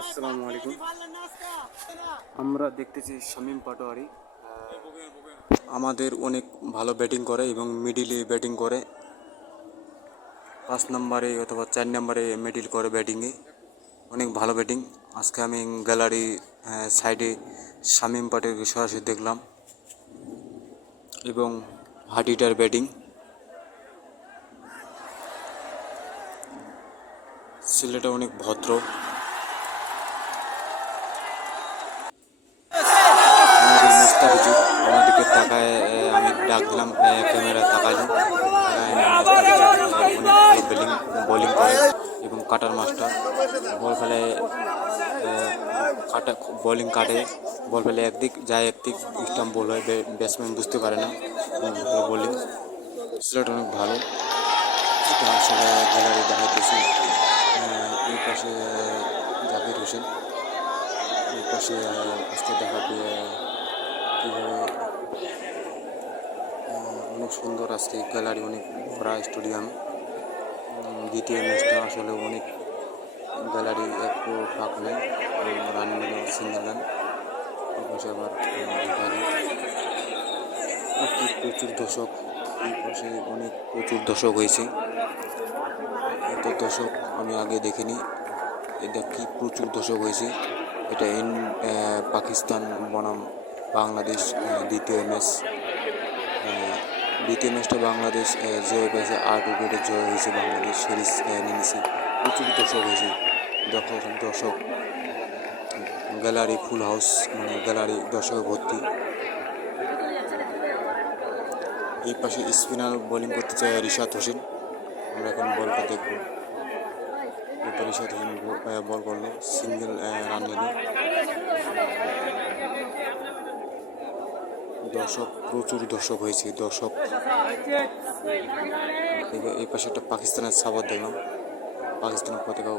আসসালামু আলাইকুম। আমরা দেখতেছি শামীম পাটোয়ারি আমাদের অনেক ভালো ব্যাটিং করে এবং মিডিলে ব্যাটিং করে, 5 নম্বরে অথবা 4 নম্বরে মিডিল করে ব্যাটিংয়ে, অনেক ভালো ব্যাটিং। আজকে আমি গ্যালারি সাইডে শামীম পাটোয়ারিকে সরাসরি দেখলাম এবং হার্ডিটার ব্যাটিং। ছেলেটা অনেক ভদ্র। আমাদের মুস্তাফিজুর আমাদেরকে তাকায়, আমি ডাক দিলাম, ক্যামেরা তাকাইল। অনেক ভালো বোলিং করে এবং কাটার মাস্টার। বল ফেলে কাটা, বোলিং কাটে, বল ফেলে একদিক যায় একদিক, স্টাম্প বল হয়, ব্যাটসম্যান বুঝতে পারে না। ভালো বোলিং, ছেলেটা অনেক ভালো। এটা আসলে গ্যালারি দেখাইতেছি। এই পাশে জাকির হোসেন, এই পাশে আজকে দেখাবে কীভাবে অনেক সুন্দর। আজকে গ্যালারি অনেক ভরা, স্টেডিয়াম। দ্বিতীয় ম্যাচটা আসলে অনেক, গ্যালারি একটু ফাঁক নেই, রান নিল সিঙ্গেল রান। এই পাশে আবার ঢুকালি প্রচুর দর্শক, এই পাশে অনেক প্রচুর দর্শক হয়েছে। এত দর্শক আমি আগে দেখিনি, এটা কি প্রচুর দর্শক হয়েছে। এটা পাকিস্তান বনাম বাংলাদেশ দ্বিতীয় ম্যাচটা বাংলাদেশ জয় পেয়েছে, 8 উইকেটে জয় হয়েছে বাংলাদেশ, সিরিজ নিয়েছে। প্রচুর দর্শক হয়েছে, দর্শক, গ্যালারি ফুল হাউস, মানে গ্যালারি দর্শকে ভর্তি। এই পাশে স্পিনার বোলিং করতে চায় রিশাদ হোসেন, আমরা এখন বলটা দেখব। এরপর রিশাদ হোসেন বল করলো, সিঙ্গেল রান নিল। দর্শক, প্রচুর দর্শক হয়েছে, দর্শক। এই পাশে একটা পাকিস্তানের সাপোর্ট দেখলাম, পাকিস্তানের পতাকাও